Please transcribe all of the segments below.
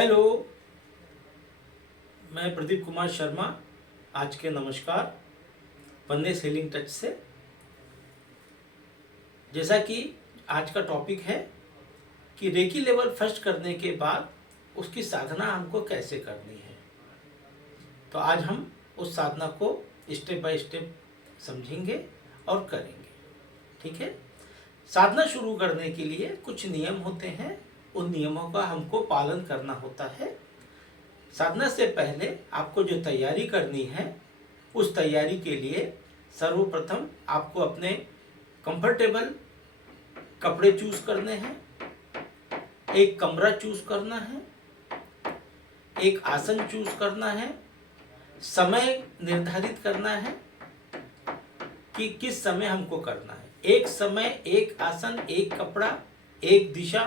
Hello, मैं प्रदीप कुमार शर्मा। आज के नमस्कार वंदे हीलिंग टच से। जैसा कि आज का टॉपिक है कि रेकी लेवल फर्स्ट करने के बाद उसकी साधना हमको कैसे करनी है, तो आज हम उस साधना को स्टेप बाय स्टेप समझेंगे और करेंगे। ठीक है। साधना शुरू करने के लिए कुछ नियम होते हैं, उन नियमों का हमको पालन करना होता है। साधना से पहले आपको जो तैयारी करनी है, उस तैयारी के लिए सर्वप्रथम आपको अपने कंफर्टेबल कपड़े चूज करने हैं, एक कमरा चूज करना है, एक आसन चूज करना है, समय निर्धारित करना है कि किस समय हमको करना है। एक समय, एक आसन, एक कपड़ा, एक दिशा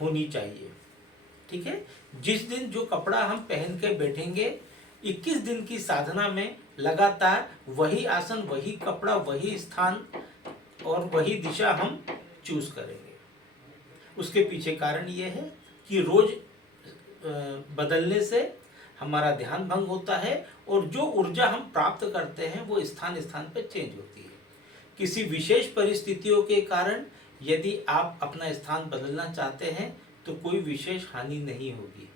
होनी चाहिए। ठीक है। जिस दिन जो कपड़ा हम पहन के बैठेंगे, 21 दिन की साधना में लगातार वही आसन, वही कपड़ा, वही स्थान और वही दिशा हम चूज करेंगे। उसके पीछे कारण ये है कि रोज बदलने से हमारा ध्यान भंग होता है और जो ऊर्जा हम प्राप्त करते हैं वो स्थान स्थान पर चेंज होती है। किसी विशेष परिस्थितियों के कारण यदि आप अपना स्थान बदलना चाहते हैं तो कोई विशेष हानि नहीं होगी,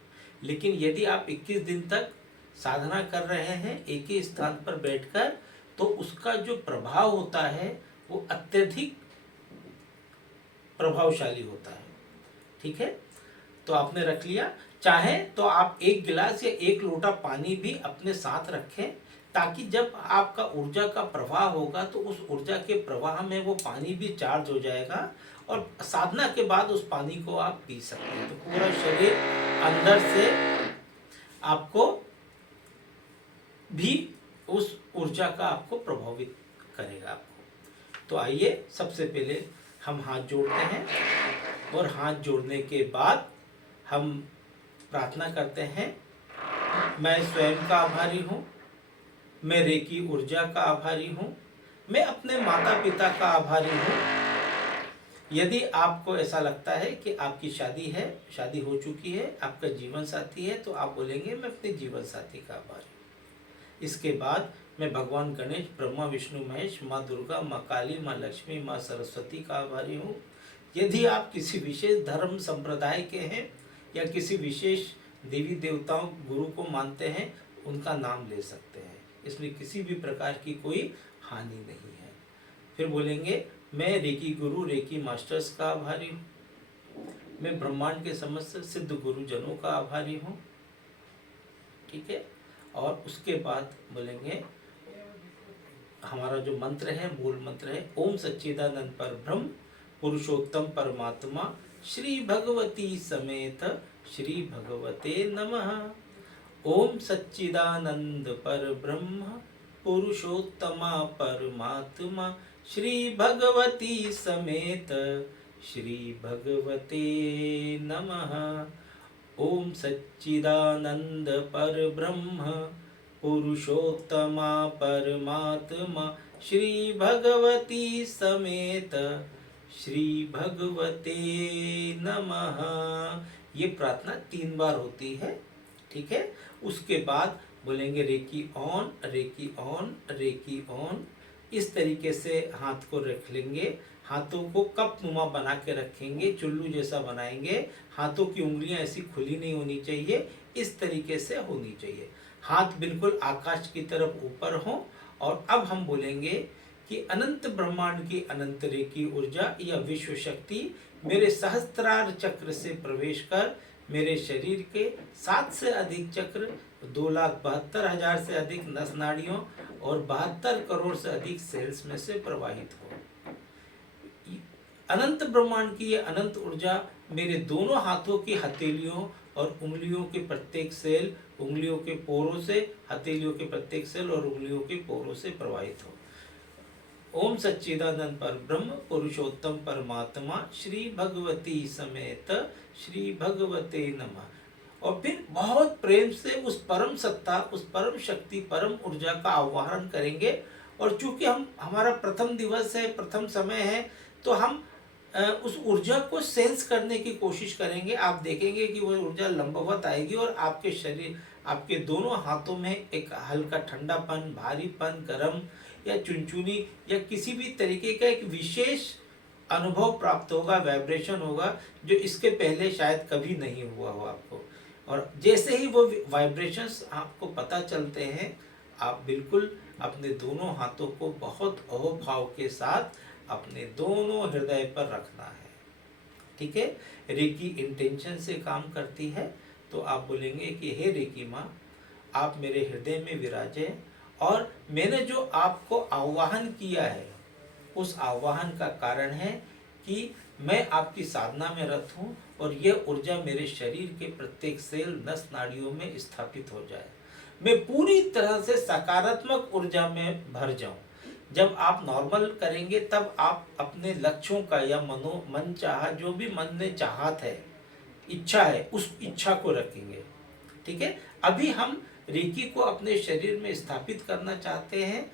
लेकिन यदि आप 21 दिन तक साधना कर रहे हैं एक ही स्थान पर बैठकर, तो उसका जो प्रभाव होता है वो अत्यधिक प्रभावशाली होता है। ठीक है। तो आपने रख लिया। चाहे तो आप एक गिलास या एक लोटा पानी भी अपने साथ रखें, ताकि जब आपका ऊर्जा का प्रवाह होगा तो उस ऊर्जा के प्रवाह में वो पानी भी चार्ज हो जाएगा और साधना के बाद उस पानी को आप पी सकते हैं। तो पूरा शरीर अंदर से आपको भी उस ऊर्जा का आपको प्रभावित करेगा आपको। तो आइए सबसे पहले हम हाथ जोड़ते हैं और हाथ जोड़ने के बाद हम प्रार्थना करते हैं। मैं स्वयं का आभारी हूँ, मैं रेकी ऊर्जा का आभारी हूँ, मैं अपने माता पिता का आभारी हूँ। यदि आपको ऐसा लगता है कि आपकी शादी है, शादी हो चुकी है, आपका जीवन साथी है, तो आप बोलेंगे मैं अपने जीवन साथी का आभारी हूँ। इसके बाद मैं भगवान गणेश, ब्रह्मा विष्णु महेश, माँ दुर्गा, माँ काली, माँ लक्ष्मी, माँ सरस्वती का आभारी हूँ। यदि आप किसी विशेष धर्म संप्रदाय के हैं या किसी विशेष देवी देवताओं गुरु को मानते हैं, उनका नाम ले सकते हैं, इसमें किसी भी प्रकार की कोई हानि नहीं है। फिर बोलेंगे मैं रेकी गुरु, रेकी मास्टर्स का आभारी हूँ, मैं ब्रह्मांड के समस्त सिद्ध गुरुजनों का आभारी हूँ। ठीक है। और उसके बाद बोलेंगे हमारा जो मंत्र है, मूल मंत्र है, ओम सच्चिदानंद परब्रह्म पुरुषोत्तम परमात्मा श्री भगवती समेत श्री भगवते नमः। ओम सच्चिदानंद परब्रह्म पुरुषोत्तमा परमात्मा श्री भगवती समेत श्री भगवते नमः। ओम सच्चिदानंद परब्रह्म पुरुषोत्तमा परमात्मा श्री भगवती समेत श्री भगवते नमः। ये प्रार्थना 3 बार होती है। ठीक है। उसके बाद बोलेंगे reiki on, reiki on, reiki on. इस तरीके से हाथ को रख लेंगे, हाथों को कप नुमा बना के रखेंगे, चुल्लू जैसा बनाएंगे। हाथों की उंगलियां ऐसी खुली नहीं होनी चाहिए, इस तरीके से होनी चाहिए। हाथ बिल्कुल आकाश की तरफ ऊपर हो। और अब हम बोलेंगे कि अनंत ब्रह्मांड की अनंत रेकी ऊर्जा या विश्व शक्ति मेरे सहस्त्रार चक्र से प्रवेश कर मेरे शरीर के 7 से अधिक चक्र, 2,72,000 से अधिक नस नाड़ियों और 72 करोड़ से अधिक सेल्स में से प्रवाहित हो। अनंत ब्रह्मांड की यह अनंत ऊर्जा मेरे दोनों हाथों की हथेलियों और उंगलियों के प्रत्येक सेल, उंगलियों के पोरों से, हथेलियों के प्रत्येक सेल और उंगलियों के पोरों से प्रवाहित हो। ओम सच्चिदानंद परब्रह्म पुरुषोत्तम परमात्मा श्री भगवती समेत श्री भगवते नमः। और फिर बहुत प्रेम से उस परम सत्ता, उस परम शक्ति, परम ऊर्जा का आह्वान करेंगे। और चूंकि हमारा प्रथम दिवस है, प्रथम समय है, तो हम उस ऊर्जा को सेंस करने की कोशिश करेंगे। आप देखेंगे कि वो ऊर्जा लंबवत आएगी और आपके शरीर, आपके दोनों हाथों में एक हल्का ठंडापन, भारीपन, गरम या चुनचुनी या किसी भी तरीके का एक विशेष अनुभव प्राप्त होगा, वाइब्रेशन होगा, जो इसके पहले शायद कभी नहीं हुआ हो आपको। और जैसे ही वो वाइब्रेशंस आपको पता चलते हैं, आप बिल्कुल अपने दोनों हाथों को बहुत अहोभाव के साथ अपने दोनों हृदय पर रखना है। ठीक है, रेकी इंटेंशन से काम करती है। तो आप बोलेंगे कि हे रेकी माँ, आप मेरे हृदय में विराजे और मैंने जो आपको आह्वान किया है, उस आह्वान का कारण है कि मैं आपकी साधना में रत हूँ और यह ऊर्जा मेरे शरीर के प्रत्येक सेल, नस, नाड़ियों में स्थापित हो जाए। मैं पूरी तरह से सकारात्मक ऊर्जा में भर जाऊं। जब आप नॉर्मल करेंगे तब आप अपने लक्ष्यों का या मन चाहा, जो भी मन में चाहत है, इच्छा है, उस इच्छा को रखेंगे। ठीक है, अभी हम रेकी को अपने शरीर में स्थापित करना चाहते हैं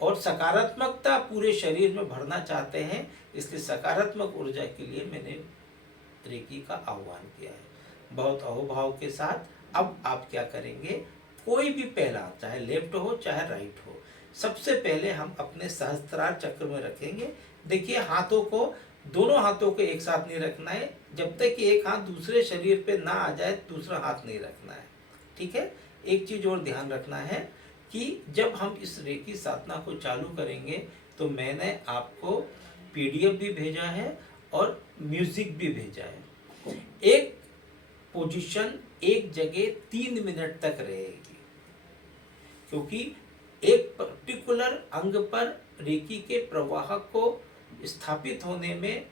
और सकारात्मकता पूरे शरीर में भरना चाहते हैं। इसलिए सकारात्मक ऊर्जा के लिए मैंने रेकी का आह्वान किया है बहुत अहोभाव के साथ। अब आप क्या करेंगे, कोई भी पहला, चाहे लेफ्ट हो चाहे राइट हो, सबसे पहले हम अपने सहस्त्रार चक्र में रखेंगे। देखिए, हाथों को, दोनों हाथों को एक साथ नहीं रखना है। जब तक कि एक हाथ दूसरे शरीर पे ना आ जाए, दूसरा हाथ नहीं रखना है। ठीक है, एक चीज और ध्यान रखना है कि जब हम इस रेकी साधना को चालू करेंगे तो मैंने आपको पीडीएफ भी भेजा है और म्यूजिक भी भेजा है। एक पोजीशन एक जगह 3 मिनट तक रहेगी, क्योंकि एक पर्टिकुलर अंग पर रेकी के प्रवाह को स्थापित होने में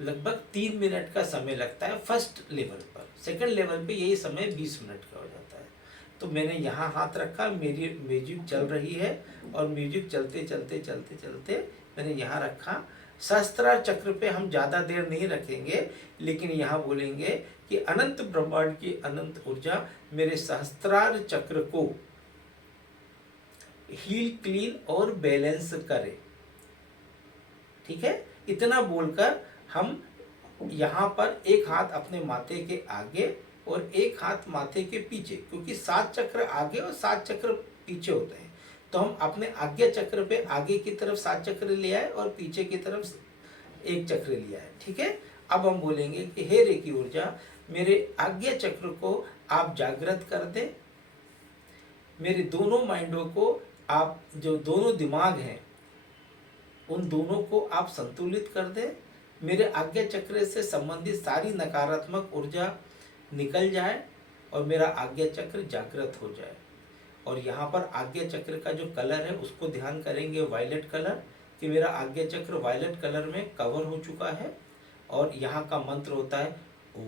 लगभग 3 मिनट का समय लगता है फर्स्ट लेवल पर। सेकंड लेवल पे यही समय 20 मिनट का हो जाता है। तो मैंने यहाँ हाथ रखा, मेरी म्यूजिक चल रही है और म्यूजिक चलते चलते चलते चलते मैंने यहाँ रखा। सहस्त्रार चक्र पे हम ज़्यादा देर नहीं रखेंगे, लेकिन यहाँ बोलेंगे कि अनंत ब्रह्मांड की अनंत ऊर्जा मेरे सहस्त्रार चक्र को हील, क्लीन और बैलेंस करे। ठीक है, इतना बोलकर हम यहाँ पर एक हाथ अपने माथे के आगे और एक हाथ माथे के पीछे, क्योंकि 7 चक्र आगे और 7 चक्र पीछे होते हैं, तो हम अपने आज्ञा चक्र पे आगे की तरफ 7 चक्र ले आए और पीछे की तरफ 1 चक्र लिया है। ठीक है, अब हम बोलेंगे कि हे रेकी ऊर्जा, मेरे आज्ञा चक्र को आप जागृत कर दे, मेरे दोनों माइंडों को आप, जो दोनों दिमाग हैं उन दोनों को आप संतुलित कर दे, मेरे आज्ञा चक्र से संबंधित सारी नकारात्मक ऊर्जा निकल जाए और मेरा आज्ञा चक्र जागृत हो जाए। और यहाँ पर आज्ञा चक्र का जो कलर है उसको ध्यान करेंगे, वायलेट कलर, कि मेरा आज्ञा चक्र वायलेट कलर में कवर हो चुका है। और यहाँ का मंत्र होता है ओ,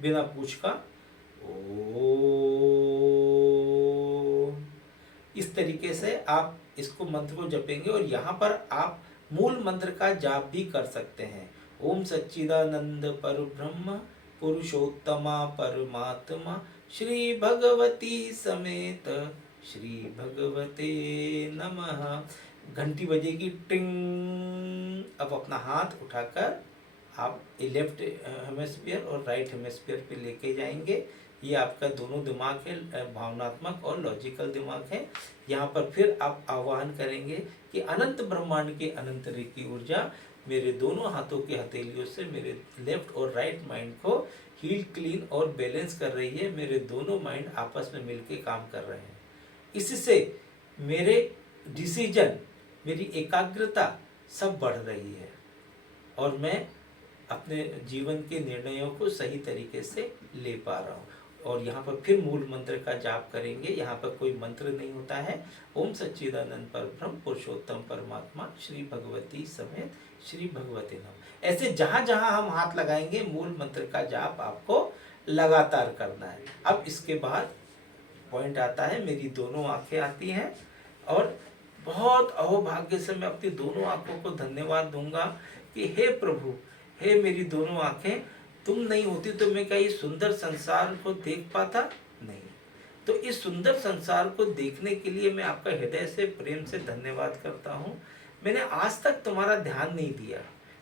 बिना पूछ का ओ। इस तरीके से आप इसको मंत्र को जपेंगे और यहाँ पर आप मूल मंत्र का जाप भी कर सकते हैं। ओम सच्चिदानंद परब्रह्म पुरुषोत्तमा परमात्मा श्री भगवती समेत श्री भगवते नमः। घंटी बजेगी, टिंग। अब अपना हाथ उठाकर आप लेफ्ट हेमिस्फीयर और राइट हेमिस्फीयर पे लेके जाएंगे। ये आपका दोनों दिमाग है, भावनात्मक और लॉजिकल दिमाग है। यहाँ पर फिर आप आह्वान करेंगे कि अनंत ब्रह्मांड की अनंत रेकी ऊर्जा मेरे दोनों हाथों की हथेलियों से मेरे लेफ्ट और राइट माइंड को हील, क्लीन और बैलेंस कर रही है। मेरे दोनों माइंड आपस में मिलके काम कर रहे हैं। इससे मेरे डिसीजन, मेरी एकाग्रता सब बढ़ रही है और मैं अपने जीवन के निर्णयों को सही तरीके से ले पा रहा हूँ। और यहाँ पर फिर मूल मंत्र का जाप करेंगे। यहाँ पर कोई मंत्र नहीं होता है। ओम सच्चिदानंद परब्रह्म पुरुषोत्तम परमात्मा श्री भगवती समेत श्री भगवते नमः। ऐसे जहाँ जहाँ हम हाथ लगाएंगे मूल मंत्र का जाप आपको लगातार करना है। अब इसके बाद पॉइंट आता है, मेरी दोनों आंखें आती हैं और बहुत अहोभाग्य से मैं अपनी दोनों आंखों को धन्यवाद दूंगा कि हे प्रभु, हे मेरी दोनों आंखें, तुम नहीं होती तो मैं क्या इस सुंदर संसार को देख पाता नहीं। तो इस सुंदर संसार को देखने के लिए मैं आपका हृदय से प्रेम से धन्यवाद करता हूँ। मैंने आज तक तुम्हारा ध्यान नहीं दिया,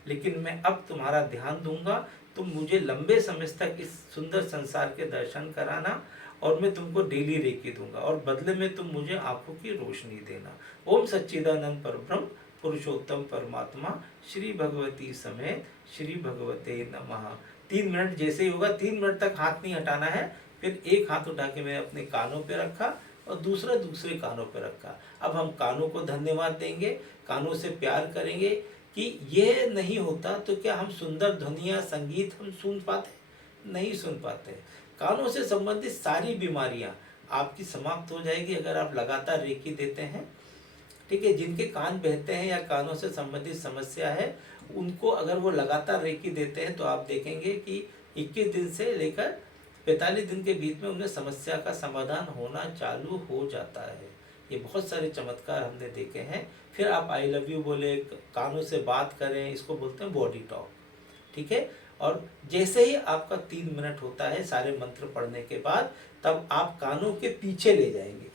लेकिन मैं अब तुम्हारा ध्यान दूंगा। तुम मुझे लंबे समय तक इस सुंदर संसार के दर्शन कराना, और मैं तुमको डेली रेकी दूंगा, और बदले में तुम मुझे आंखों की रोशनी देना। ओम सच्चिदानंद परब्रह्म पुरुषोत्तम परमात्मा श्री भगवती समेत श्री भगवते नमः। 3 मिनट जैसे ही होगा, 3 मिनट तक हाथ नहीं हटाना है। फिर एक हाथ उठा के मैंने अपने कानों पे रखा और दूसरा दूसरे कानों पे रखा। अब हम कानों को धन्यवाद देंगे, कानों से प्यार करेंगे कि ये नहीं होता तो क्या हम सुंदर ध्वनियाँ संगीत हम सुन पाते? नहीं सुन पाते। कानों से संबंधित सारी बीमारियां आपकी समाप्त हो जाएगी अगर आप लगातार रेकी देते हैं। ठीक है, जिनके कान बहते हैं या कानों से संबंधित समस्या है, उनको अगर वो लगातार रेकी देते हैं तो आप देखेंगे कि 21 दिन से लेकर 45 दिन के बीच में उन्हें समस्या का समाधान होना चालू हो जाता है। ये बहुत सारे चमत्कार हमने देखे हैं। फिर आप आई लव यू बोले, कानों से बात करें, इसको बोलते हैं बॉडी टॉक। ठीक है, और जैसे ही आपका 3 मिनट होता है सारे मंत्र पढ़ने के बाद, तब आप कानों के पीछे ले जाएंगे,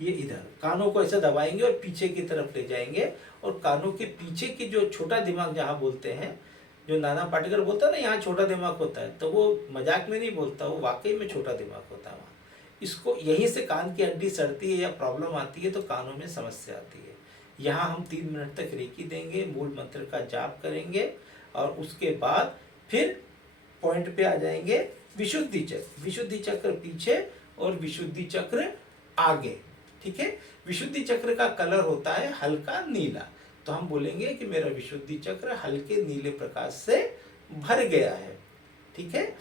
ये इधर कानों को ऐसे दबाएंगे और पीछे की तरफ ले जाएंगे। और कानों के पीछे की जो छोटा दिमाग जहाँ बोलते हैं, जो नाना पाटेकर बोलता है ना यहाँ छोटा दिमाग होता है, तो वो मजाक में नहीं बोलता, वो वाकई में छोटा दिमाग होता है वहाँ। इसको यहीं से कान की हड्डी सड़ती है या प्रॉब्लम आती है तो कानों में समस्या आती है। यहाँ हम 3 मिनट तक रेकी देंगे, मूल मंत्र का जाप करेंगे, और उसके बाद फिर पॉइंट पे आ जाएंगे। विशुद्धि चक्र, विशुद्धि चक्र पीछे और विशुद्धि चक्र आगे। ठीक है, विशुद्धि चक्र का कलर होता है हल्का नीला, तो हम बोलेंगे कि मेरा विशुद्धि चक्र हल्के नीले प्रकाश से भर गया है। ठीक है,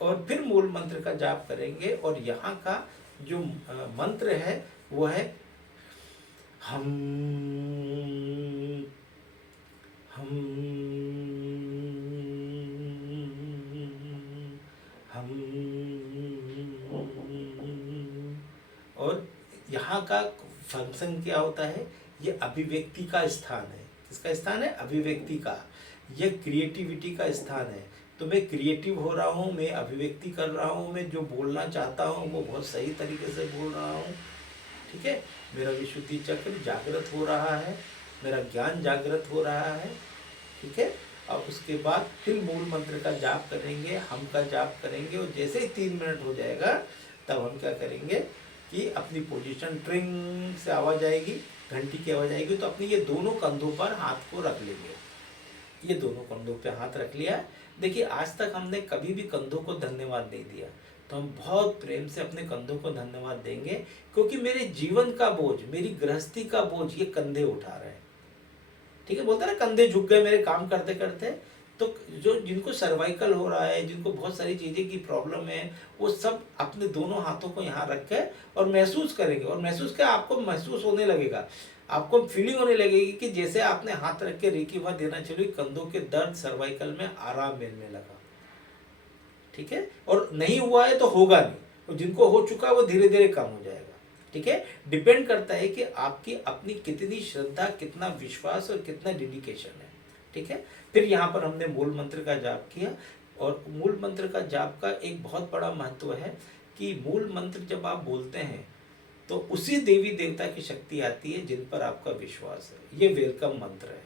और फिर मूल मंत्र का जाप करेंगे, और यहाँ का जो मंत्र है वो है हम हम हम। और यहाँ का फंक्शन क्या होता है, ये अभिव्यक्ति का स्थान है। किसका स्थान है? अभिव्यक्ति का। ये क्रिएटिविटी का स्थान है। तो मैं क्रिएटिव हो रहा हूँ, मैं अभिव्यक्ति कर रहा हूँ, मैं जो बोलना चाहता हूँ वो बहुत सही तरीके से बोल रहा हूँ। ठीक है, मेरा विशुद्धि चक्र जागृत हो रहा है, मेरा ज्ञान जागृत हो रहा है। ठीक है, और उसके बाद फिर मूल मंत्र का जाप करेंगे, हम का जाप करेंगे, और जैसे ही 3 मिनट हो जाएगा तब हम क्या करेंगे कि अपनी पोजीशन ट्रिंग से आवाज आएगी, घंटी की आवाज आएगी, तो अपने ये दोनों कंधों पर हाथ को रख लेंगे। ये दोनों कंधों पे हाथ रख लिया। देखिए, आज तक हमने कभी भी कंधों को धन्यवाद नहीं दिया, तो हम बहुत प्रेम से अपने कंधों को धन्यवाद देंगे, क्योंकि मेरे जीवन का बोझ, मेरी गृहस्थी का बोझ ये कंधे उठा रहे हैं। ठीक है, बोलते हैं ना कंधे झुक गए मेरे काम करते करते। तो जो जिनको सर्वाइकल हो रहा है, जिनको बहुत सारी चीज़ें की प्रॉब्लम है, वो सब अपने दोनों हाथों को यहाँ रख के और महसूस करेंगे, और महसूस क्या आपको महसूस होने लगेगा, आपको फीलिंग होने लगेगी कि जैसे आपने हाथ रख के रेकी हुआ देना चाहिए, कंधों के दर्द सर्वाइकल में आराम मिलने लगा। ठीक है, और नहीं हुआ है तो होगा नहीं, और जिनको हो चुका है वो धीरे धीरे कम हो जाएगा। ठीक है, डिपेंड करता है कि आपकी अपनी कितनी श्रद्धा, कितना विश्वास और कितना डेडिकेशन है। ठीक है, फिर यहाँ पर हमने मूल मंत्र का जाप किया, और मूल मंत्र का जाप का एक बहुत बड़ा महत्व है कि मूल मंत्र जब आप बोलते हैं तो उसी देवी देवता की शक्ति आती है जिन पर आपका विश्वास है। ये वेलकम मंत्र है।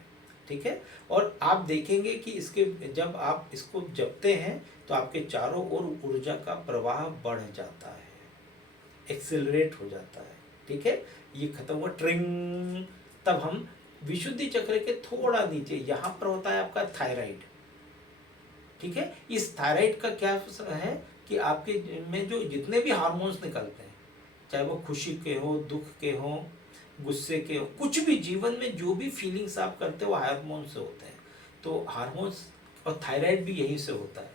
ठीक है, और आप देखेंगे कि इसके जब आप इसको जपते हैं तो आपके चारों ओर ऊर्जा का प्रवाह बढ़ जाता है, एक्सेलरेट हो जाता है। ठीक है, ये खत्म हुआ ट्रिंग। तब हम विशुद्धि चक्र के थोड़ा नीचे यहाँ पर होता है आपका थायराइड। ठीक है, इस थायराइड का क्या है कि आपके में जो जितने भी हार्मोन्स निकलते हैं, चाहे वो खुशी के हो, दुख के हो, गुस्से के हो, कुछ भी जीवन में जो भी फीलिंग्स आप करते हो वो हार्मोन से होते हैं। तो हार्मोन्स और थायराइड भी यहीं से होता है।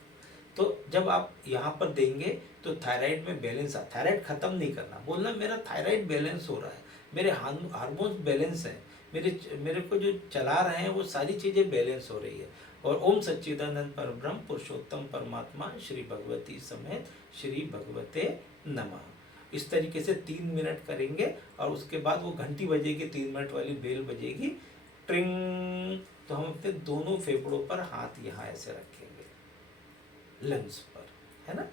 तो जब आप यहाँ पर देंगे तो थायराइड में बैलेंस आ, थायराइड खत्म नहीं करना, बोलना मेरा थायराइड बैलेंस हो रहा है, मेरे हार्मोन्स बैलेंस है, मेरे को जो चला रहे हैं वो सारी चीज़ें बैलेंस हो रही है। और ओम सच्चिदानंद परब्रह्म पुरुषोत्तम परमात्मा श्री भगवती समेत श्री भगवते नमः। इस तरीके से 3 मिनट करेंगे, और उसके बाद वो घंटी बजेगी, 3 मिनट वाली बेल बजेगी, ट्रिंग। तो हम अपने दोनों फेफड़ों पर हाथ यहाँ ऐसे रखेंगे, लंग्स पर, है ना।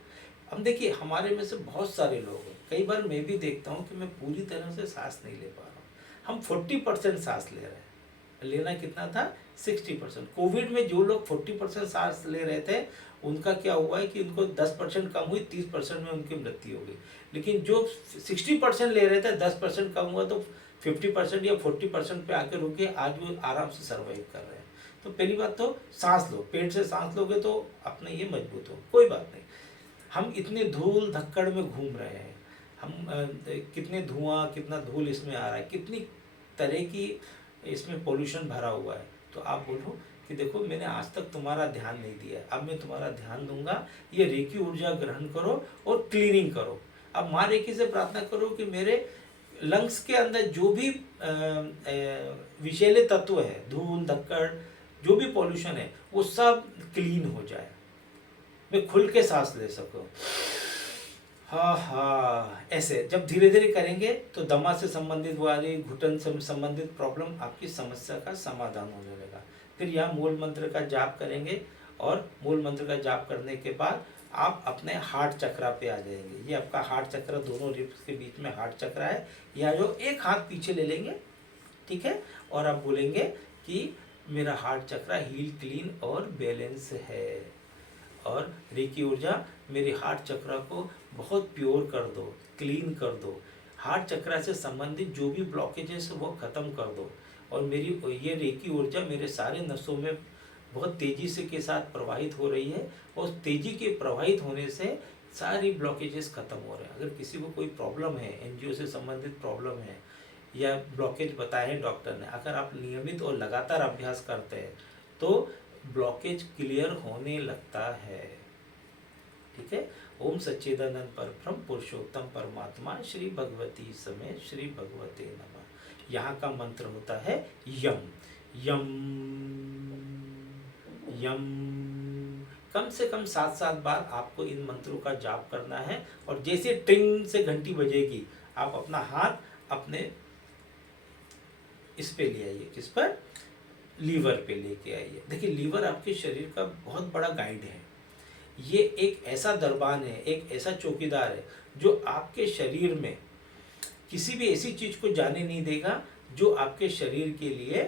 अब देखिए, हमारे में से बहुत सारे लोग हैं, कई बार मैं भी देखता हूँ कि मैं पूरी तरह से सांस नहीं ले पा रहा हूँ। हम 40% सांस ले रहे हैं। लेना कितना था? 60%। कोविड में जो लोग 40% सांस ले रहे थे उनका क्या हुआ है कि उनको 10% कम हुई, 30% में उनकी मृत्यु हो गई। लेकिन जो 60% ले रहे थे, 10% कम हुआ तो 50% या 40% पे आके रुके, आज वो आराम से सर्वाइव कर रहे हैं। तो पहली बात तो सांस लो, पेट से सांस लोगे तो अपने ये मजबूत हो, कोई बात नहीं। हम इतने धूल धक्कड़ में घूम रहे हैं, हम कितने धुआं, कितना धूल इसमें आ रहा है, कितनी तरह की इसमें पोल्यूशन भरा हुआ है। तो आप बोलो कि देखो मैंने आज तक तुम्हारा ध्यान नहीं दिया, अब मैं तुम्हारा ध्यान दूंगा। ये रेकी ऊर्जा ग्रहण करो और क्लीनिंग करो। अब माँ रेकी से प्रार्थना करो कि मेरे लंग्स के अंदर जो भी विषैले तत्व है, धूल धक्कड़, जो भी पॉल्यूशन है, वो सब क्लीन हो जाए, मैं खुल के सांस ले सकूं। हाँ हाँ, ऐसे जब धीरे धीरे करेंगे तो दमा से संबंधित वाली, घुटन से संबंधित प्रॉब्लम, आपकी समस्या का समाधान होने लगेगा। फिर यहाँ मूल मंत्र का जाप करेंगे और मूल मंत्र का जाप करने के बाद आप अपने हार्ट चक्रा पे आ जाएंगे। ये आपका हार्ट चक्र, दोनों रिब्स के बीच में हार्ट चक्र है। या जो एक हाथ पीछे ले लेंगे, ठीक है, और आप बोलेंगे कि मेरा हार्ट चक्रा हील, क्लीन और बैलेंस है, और रेकी ऊर्जा मेरे हार्ट चक्र को बहुत प्योर कर दो, क्लीन कर दो। हार्ट चक्र से संबंधित जो भी ब्लॉकेजेस है वो ख़त्म कर दो, और मेरी ये रेकी ऊर्जा मेरे सारे नसों में बहुत तेज़ी से के साथ प्रवाहित हो रही है, और तेज़ी के प्रवाहित होने से सारी ब्लॉकेजेस ख़त्म हो रहे हैं। अगर किसी को कोई प्रॉब्लम है, एनजीओ से संबंधित प्रॉब्लम है या ब्लॉकेज बताए हैं डॉक्टर ने, अगर आप नियमित और लगातार अभ्यास करते हैं तो ब्लॉकेज क्लियर होने लगता है। ठीक है। ओम सच्चिदानंद परब्रह्म पुरुषोत्तम परमात्मा श्री भगवती समेत श्री भगवते नमः। यहाँ का मंत्र होता है यम यम यम। कम से कम 7-7 बार आपको इन मंत्रों का जाप करना है, और जैसे टिंग से घंटी बजेगी आप अपना हाथ अपने इस पे ले आइए, किस पर? लीवर पे लेके आइए। देखिए लीवर आपके शरीर का बहुत बड़ा गाइड है। ये एक ऐसा दरबान है, एक ऐसा चौकीदार है जो आपके शरीर में किसी भी ऐसी चीज को जाने नहीं देगा जो आपके शरीर के लिए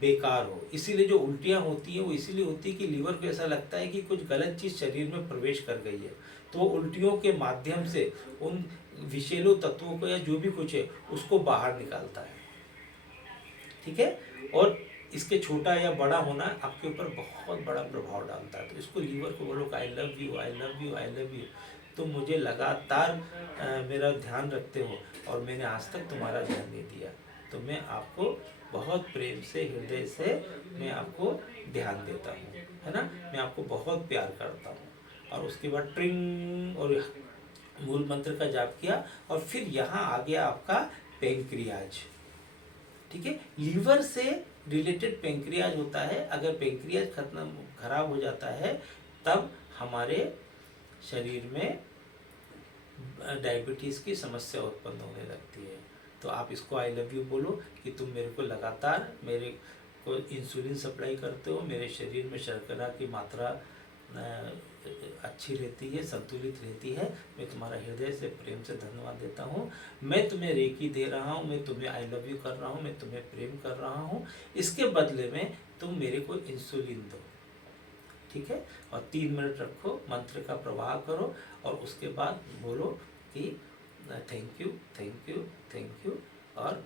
बेकार हो। इसीलिए जो उल्टियाँ होती हैं वो इसीलिए होती है कि लीवर को ऐसा लगता है कि कुछ गलत चीज़ शरीर में प्रवेश कर गई है, तो वो उल्टियों के माध्यम से उन विषैले तत्वों को या जो भी कुछ है उसको बाहर निकालता है। ठीक है। और इसके छोटा या बड़ा होना आपके ऊपर बहुत बड़ा प्रभाव डालता है। तो इसको लीवर को बोलो I love you, I love you, I love you. तुम मुझे लगातार मेरा ध्यान रखते हो और मैंने आज तक तुम्हारा ध्यान नहीं दिया, तो मैं आपको बहुत प्रेम से, हृदय से मैं आपको ध्यान देता हूँ, है ना। मैं आपको बहुत प्यार करता हूँ। और उसके बाद ट्रिंग और मूल मंत्र का जाप किया, और फिर यहाँ आ गया आपका पेंक्रियाज। ठीक है। लीवर से रिलेटेड पेंक्रियाज होता है। अगर पेंक्रियाज खराब हो जाता है तब हमारे शरीर में डायबिटीज़ की समस्या उत्पन्न होने लगती है। तो आप इसको आई लव यू बोलो कि तुम मेरे को लगातार, मेरे को इंसुलिन सप्लाई करते हो, मेरे शरीर में शर्करा की मात्रा अच्छी रहती है, संतुलित रहती है। मैं तुम्हारा हृदय से प्रेम से धन्यवाद देता हूँ। मैं तुम्हें रेकी दे रहा हूँ, मैं तुम्हें आई लव यू कर रहा हूँ, मैं तुम्हें प्रेम कर रहा हूँ। इसके बदले में तुम मेरे को इंसुलिन दो। ठीक है। और 3 मिनट रखो, मंत्र का प्रवाह करो, और उसके बाद बोलो कि thank you, thank you, thank you. और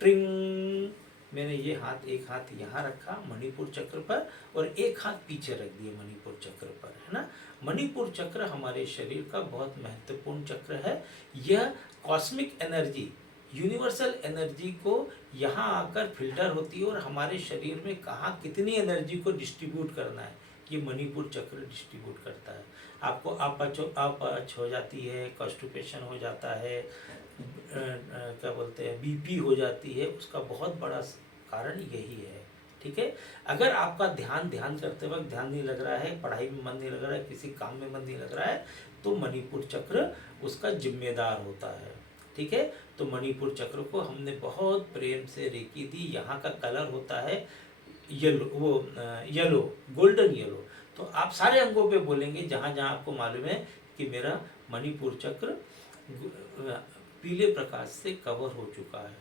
ट्रिंग, मैंने ये हाथ, एक हाथ यहाँ रखा मणिपुर चक्र पर, और एक हाथ पीछे रख दिए मणिपुर चक्र पर, है ना। मणिपुर चक्र हमारे शरीर का बहुत महत्वपूर्ण चक्र है। यह कॉस्मिक एनर्जी, यूनिवर्सल एनर्जी को यहाँ आकर फिल्टर होती है, और हमारे शरीर में कहाँ कितनी एनर्जी को डिस्ट्रीब्यूट करना है ये मणिपुर चक्र डिस्ट्रीब्यूट करता है। आपको अपच हो जाती है, कॉन्स्टिपेशन हो जाता है, क्या बोलते हैं, बीपी हो जाती है, उसका बहुत बड़ा कारण यही है। ठीक है। अगर आपका ध्यान करते वक्त ध्यान नहीं लग रहा है, पढ़ाई में मन नहीं लग रहा है, किसी काम में मन नहीं लग रहा है, तो मणिपुर चक्र उसका जिम्मेदार होता है। ठीक है। तो मणिपुर चक्र को हमने बहुत प्रेम से रेकी दी। यहाँ का कलर होता है येलो, गोल्डन येलो। तो आप सारे अंगों पे बोलेंगे जहाँ जहाँ आपको मालूम है कि मेरा मणिपुर चक्र पीले प्रकाश से कवर हो चुका है।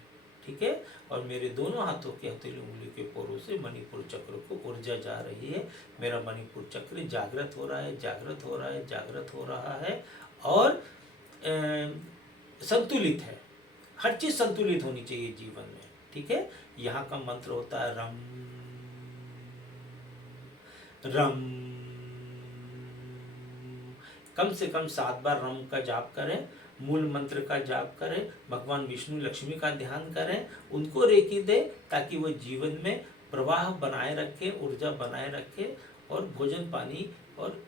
ठीक है। और मेरे दोनों हाथों की हथेली उंगली के पोरों से मणिपुर चक्र को ऊर्जा जा रही है। मेरा मणिपुर चक्र जागृत हो रहा है, जागृत हो रहा है, जागृत हो रहा है और संतुलित है। हर चीज संतुलित होनी चाहिए जीवन में, ठीक है। यहाँ का मंत्र होता है रम रम। कम से कम 7 बार रम का जाप करें, मूल मंत्र का जाप करें, भगवान विष्णु लक्ष्मी का ध्यान करें, उनको रेकी दें ताकि वो जीवन में प्रवाह बनाए रखे, ऊर्जा बनाए रखे और भोजन पानी और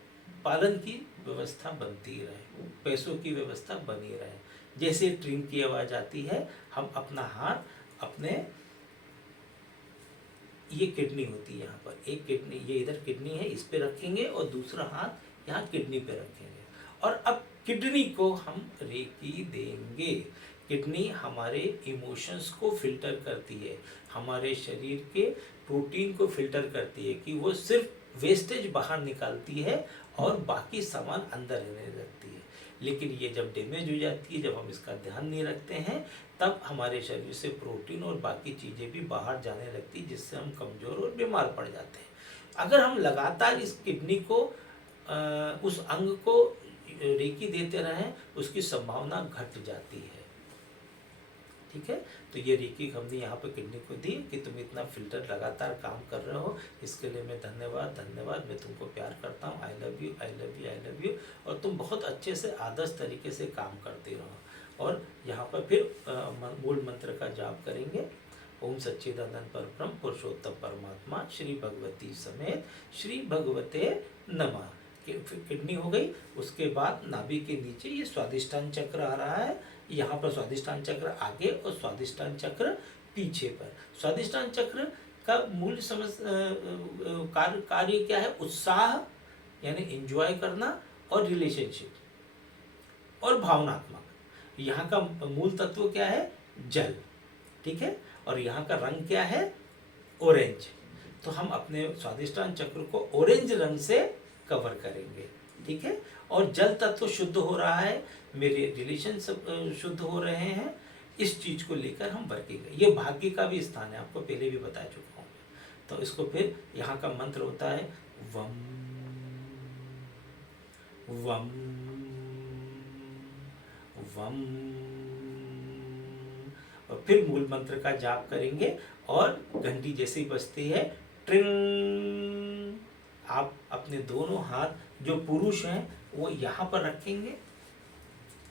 पालन की व्यवस्था बनती रहे, पैसों की व्यवस्था बनी रहे। जैसे ट्रेन की आवाज़ आती है, हम अपना हाथ अपने, ये किडनी होती है यहाँ पर, एक किडनी, ये इधर किडनी है, इस पे रखेंगे और दूसरा हाथ यहाँ किडनी पे रखेंगे और अब किडनी को हम रेकी देंगे। किडनी हमारे इमोशंस को फिल्टर करती है, हमारे शरीर के प्रोटीन को फिल्टर करती है कि वो सिर्फ वेस्टेज बाहर निकालती है और बाकी सामान अंदर रहने लगती है। लेकिन ये जब डैमेज हो जाती है, जब हम इसका ध्यान नहीं रखते हैं, तब हमारे शरीर से प्रोटीन और बाकी चीज़ें भी बाहर जाने लगती, जिससे हम कमज़ोर और बीमार पड़ जाते हैं। अगर हम लगातार इस किडनी को उस अंग को रेकी देते रहें, उसकी संभावना घट जाती है, ठीक है। तो ये रेकी हमने यहाँ पे किडनी को दी कि तुम इतना फिल्टर लगातार काम कर रहे हो, इसके लिए मैं धन्यवाद, मैं तुमको प्यार करता हूँ, I love you, I love you, I love you. और तुम बहुत अच्छे से आदर्श तरीके से काम करते रहो। और यहाँ पर फिर मूल मंत्र का जाप करेंगे, ओम सच्चिदानंद परब्रह्म पुरुषोत्तम परमात्मा श्री भगवती समेत श्री भगवते नमः। किडनी हो गई। उसके बाद नाभि के नीचे ये स्वादिष्टान चक्र आ रहा है, यहाँ पर स्वादिष्टान चक्र आगे और स्वादिष्टान चक्र पीछे पर। स्वादिष्टान चक्र का मूल कार्य क्या है? उत्साह यानी एंजॉय करना और रिलेशनशिप और भावनात्मक। यहाँ का मूल तत्व क्या है? जल, ठीक है। और यहाँ का रंग क्या है? ऑरेंज। तो हम अपने स्वादिष्टान चक्र को ऑरेंज रंग से कवर करेंगे, ठीक है। और जल तत्व शुद्ध हो रहा है, मेरे रिलेशन सब शुद्ध हो रहे हैं, इस चीज को लेकर हम वर्केंगे। ये भाग्य का भी स्थान है, आपको पहले भी बता चुका हूँ। तो इसको फिर यहाँ का मंत्र होता है वम वम वम, और फिर मूल मंत्र का जाप करेंगे और घंटी जैसे ही बजती है ट्रिंग, आप अपने दोनों हाथ जो पुरुष हैं वो यहाँ पर रखेंगे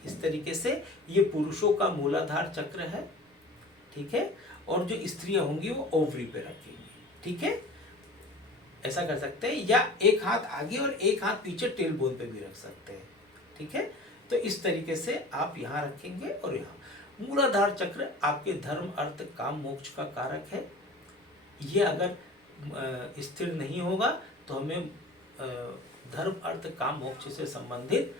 इस तरीके से। ये पुरुषों का मूलाधार चक्र है, ठीक है। और जो स्त्रियां होंगी वो ओवरी पे रखेंगी, ठीक है। ऐसा कर सकते हैं, या एक हाथ आगे और एक हाथ पीछे टेल बोन पे भी रख सकते हैं, ठीक है। तो इस तरीके से आप यहाँ रखेंगे। और यहाँ मूलाधार चक्र आपके धर्म अर्थ काम मोक्ष का कारक है। ये अगर स्थिर नहीं होगा तो हमें धर्म अर्थ काम मोक्ष से संबंधित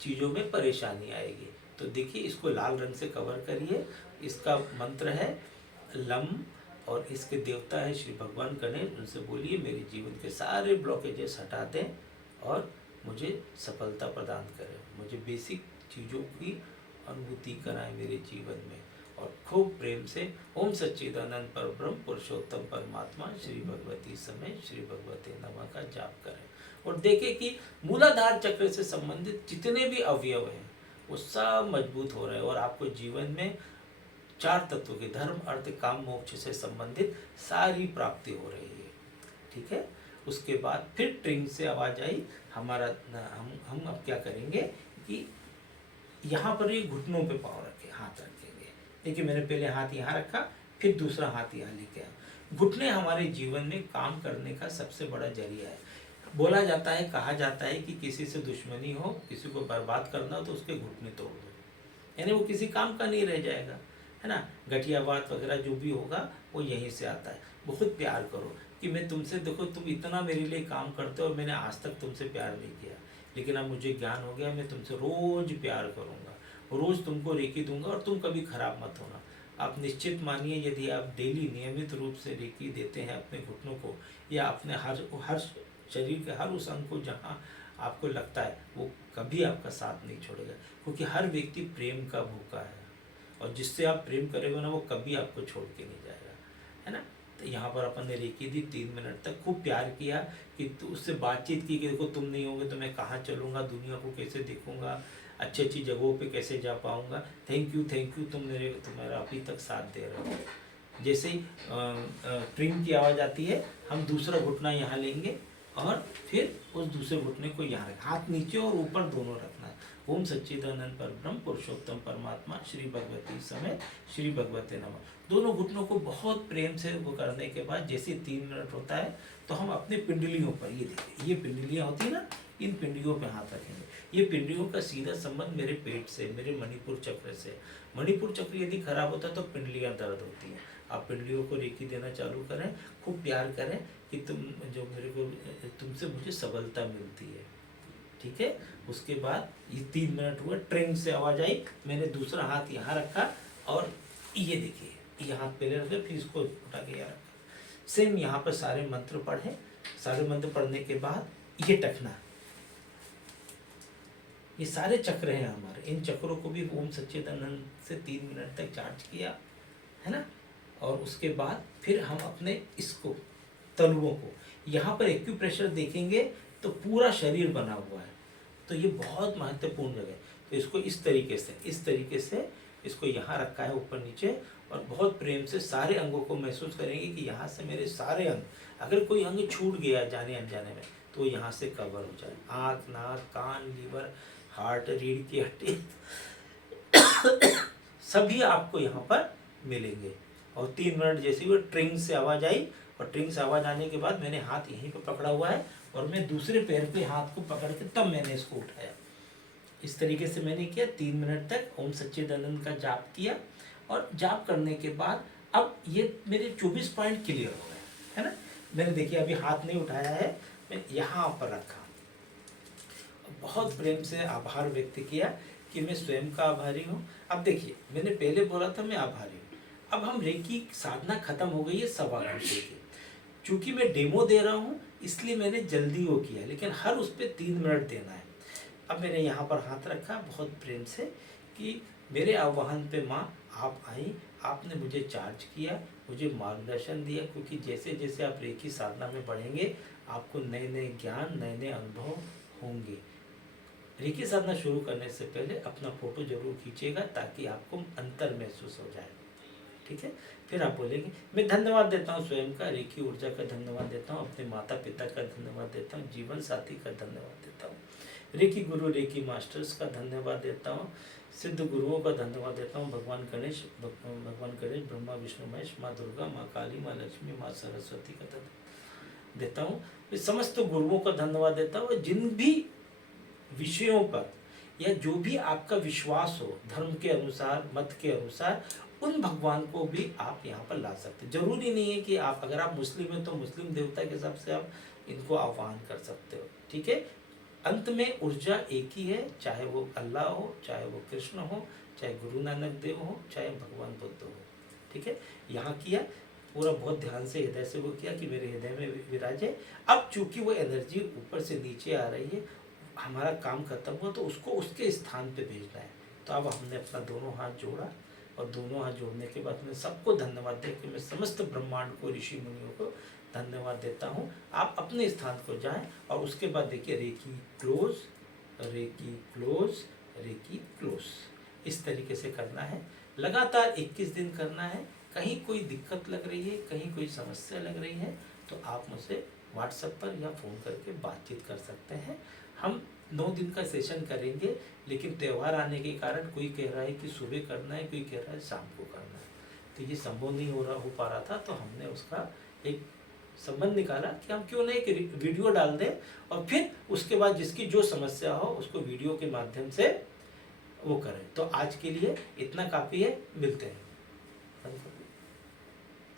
चीज़ों में परेशानी आएगी। तो देखिए, इसको लाल रंग से कवर करिए। इसका मंत्र है लम और इसके देवता है श्री भगवान गणेश। उनसे बोलिए मेरे जीवन के सारे ब्लॉकेजेस हटा दें और मुझे सफलता प्रदान करें, मुझे बेसिक चीज़ों की अनुभूति कराएं मेरे जीवन में। और खूब प्रेम से ओम सच्चिदानंद परब्रह्म पुरुषोत्तम परमात्मा श्री भगवती समेत श्री भगवते नमः का जाप करें। और देखें कि मूलाधार चक्र से संबंधित जितने भी अवयव हैं वो सब मजबूत हो रहे हैं और आपको जीवन में 4 तत्वों के धर्म अर्थ काम मोक्ष से संबंधित सारी प्राप्ति हो रही है, ठीक है। उसके बाद फिर ट्रिंग से आवाज आई हमारा। हम अब क्या करेंगे कि यहाँ पर ये घुटनों पे पाँव रखे, हाथ रखेंगे। देखिए, मैंने पहले हाथ यहाँ रखा, फिर दूसरा हाथ यहाँ लेके आया। घुटने हमारे जीवन में काम करने का सबसे बड़ा जरिया है। बोला जाता है, कहा जाता है कि किसी से दुश्मनी हो, किसी को बर्बाद करना हो तो उसके घुटने तोड़ दो, यानी वो किसी काम का नहीं रह जाएगा, है ना। गठिया बात वगैरह जो भी होगा वो यहीं से आता है। बहुत प्यार करो कि मैं तुमसे, देखो तुम इतना मेरे लिए काम करते हो और मैंने आज तक तुमसे प्यार नहीं किया, लेकिन अब मुझे ज्ञान हो गया, मैं तुमसे रोज प्यार करूँगा, रोज तुमको रेकी दूंगा और तुम कभी खराब मत होना। आप निश्चित मानिए, यदि आप डेली नियमित रूप से रेकी देते हैं अपने घुटनों को या अपने हर शरीर के हर उस अंग को जहाँ आपको लगता है, वो कभी आपका साथ नहीं छोड़ेगा। क्योंकि हर व्यक्ति प्रेम का भूखा है और जिससे आप प्रेम करेंगे ना वो कभी आपको छोड़ के नहीं जाएगा, है ना। तो यहाँ पर अपन ने रेकी दी, 3 मिनट तक खूब प्यार किया कि उससे बातचीत की कि देखो तुम नहीं होगे तो मैं कहाँ चलूँगा, दुनिया को कैसे देखूँगा, अच्छी अच्छी जगहों पे कैसे जा पाऊँगा, थैंक यू तुम्हारा अभी तक साथ दे रहे हो। जैसे ही ट्रिम की आवाज़ आती है हम दूसरा घुटना यहाँ लेंगे और फिर उस दूसरे घुटने को यहाँ रखें, हाथ नीचे और ऊपर दोनों रखना है। ओम सच्चिदानंद परब्रह्म पुरुषोत्तम परमात्मा श्री भगवती समेत श्री भगवते नमः। दोनों घुटनों को बहुत प्रेम से वो करने के बाद जैसे 3 मिनट होता है तो हम अपने पिंडलियों पर, ये देखिए ये पिंडलियाँ होती है ना, इन पिंडलियों पे हाथ रखेंगे। ये पिंडलियों का सीधा संबंध मेरे पेट से, मेरे मणिपुर चक्र से। मणिपुर चक्र यदि खराब होता है तो पिंडलियाँ दर्द होती हैं। आप पिंडलियों को रेकी देना चालू करें, खूब प्यार करें कि तुमसे मुझे सबलता मिलती है, ठीक है। उसके बाद ये 3 मिनट हुआ, ट्रेन से आवाज आई, मैंने दूसरा हाथ यहाँ रखा और ये देखिए ये हाथ पहले रखे फिर इसको उठा के यहाँ रखा। सेम यहाँ पर सारे मंत्र पढ़े, सारे मंत्र पढ़ने के बाद ये टकना, ये सारे चक्र हैं हमारे, इन चक्रों को भी ओम सच्चिदानंद से 3 मिनट तक चार्ज किया, है ना। और उसके बाद फिर हम अपने इसको तलुओं को यहाँ पर एक्यूप्रेशर देखेंगे तो पूरा शरीर बना हुआ है, तो ये बहुत महत्वपूर्ण जगह है। तो इसको इस तरीके से इसको यहाँ रखा है ऊपर नीचे, और बहुत प्रेम से सारे अंगों को महसूस करेंगे कि यहाँ से मेरे सारे अंग, अगर कोई अंग छूट गया जाने अनजाने में तो यहाँ से कवर हो जाए। आँख, नाक, कान, लीवर, हार्ट, रीढ़ की हड्डी सभी आपको यहाँ पर मिलेंगे। और 3 मिनट जैसे ही वो ट्रिंग से आवाज़ आई, और ट्रिंग से आवाज़ आने के बाद मैंने हाथ यहीं पर पकड़ा हुआ है और मैं दूसरे पैर पे हाथ को पकड़ के तब मैंने इसको उठाया। इस तरीके से मैंने किया, 3 मिनट तक ओम सच्चिदानंद का जाप किया। और जाप करने के बाद अब ये मेरे 24 पॉइंट क्लियर हो गए, है ना। मैंने देखिए अभी हाथ नहीं उठाया है, मैं यहाँ पर रखा, बहुत प्रेम से आभार व्यक्त किया कि मैं स्वयं का आभारी हूँ। अब देखिए मैंने पहले बोला था मैं आभारी हूँ, अब हम रेकी साधना खत्म हो गई है 1.25 घंटे की। चूंकि मैं डेमो दे रहा हूँ इसलिए मैंने जल्दी वो किया, लेकिन हर उस पर 3 मिनट देना है। अब मैंने यहाँ पर हाथ रखा बहुत प्रेम से कि मेरे आह्वान पे माँ आप आई, आपने मुझे चार्ज किया, मुझे मार्गदर्शन दिया, क्योंकि जैसे जैसे आप रेकी साधना में बढ़ेंगे आपको नए नए ज्ञान, नए नए अनुभव होंगे। रेकी साधना शुरू करने से पहले अपना फोटो जरूर खींचिएगा ताकि आपको अंतर महसूस हो जाए, ठीक है। फिर आप बोलेंगे मैं धन्यवाद देता हूँ स्वयं का, रेकी ऊर्जा का धन्यवाद देता हूँ, अपने माता पिता का धन्यवाद देता हूँ, जीवन साथी का धन्यवाद देता हूँ, रेकी गुरु, रेकी मास्टर्स का धन्यवाद देता हूँ, सिद्ध गुरुओं का धन्यवाद देता हूँ, भगवान गणेश, ब्रह्मा विष्णु महेश, माँ दुर्गा, माँ काली, माँ लक्ष्मी, माँ सरस्वती का धन्यवाद देता हूँ, मैं समस्त गुरुओं का धन्यवाद देता हूँ। जिन भी विषयों पर या जो भी आपका विश्वास हो धर्म के अनुसार, मत के अनुसार, उन भगवान को भी आप यहाँ पर ला सकते हैं। जरूरी नहीं है कि आप, अगर आप मुस्लिम हैं तो मुस्लिम देवता के हिसाब से आप इनको आह्वान कर सकते हो, ठीक है। अंत में ऊर्जा एक ही है, चाहे वो अल्लाह हो, चाहे वो कृष्ण हो, चाहे गुरु नानक देव हो, चाहे भगवान बुद्ध हो, ठीक है। यहाँ किया पूरा बहुत ध्यान से हृदय से वो किया कि मेरे हृदय में विराजे। अब चूंकि वो एनर्जी ऊपर से नीचे आ रही है, हमारा काम खत्म हुआ तो उसको उसके स्थान पे भेजना है। तो अब हमने अपना दोनों हाथ जोड़ा, और दोनों हाथ जोड़ने के बाद मैं सबको धन्यवाद दे कि मैं समस्त ब्रह्मांड को, ऋषि मुनियों को धन्यवाद देता हूँ। आप अपने स्थान को जाएं और उसके बाद देखिए reiki close, reiki close, reiki close, इस तरीके से करना है। लगातार 21 दिन करना है। कहीं कोई दिक्कत लग रही है, कहीं कोई समस्या लग रही है तो आप मुझसे व्हाट्सएप पर या फ़ोन करके बातचीत कर सकते हैं। हम 9 दिन का सेशन करेंगे, लेकिन त्यौहार आने के कारण कोई कह रहा है कि सुबह करना है, कोई कह रहा है शाम को करना है, तो ये संभव नहीं हो पा रहा था। तो हमने उसका एक संबंध निकाला कि हम क्यों नहीं एक वीडियो डाल दें, और फिर उसके बाद जिसकी जो समस्या हो उसको वीडियो के माध्यम से वो करें। तो आज के लिए इतना काफ़ी है, मिलते हैं।